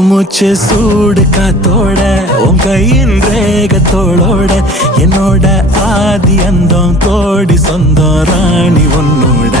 மூச்சு சூடு காத்தோட உன் கையின் ரேகத்தோளோட என்னோட ஆதி அந்தம் கோடி சொந்தம் ராணி உன்னோட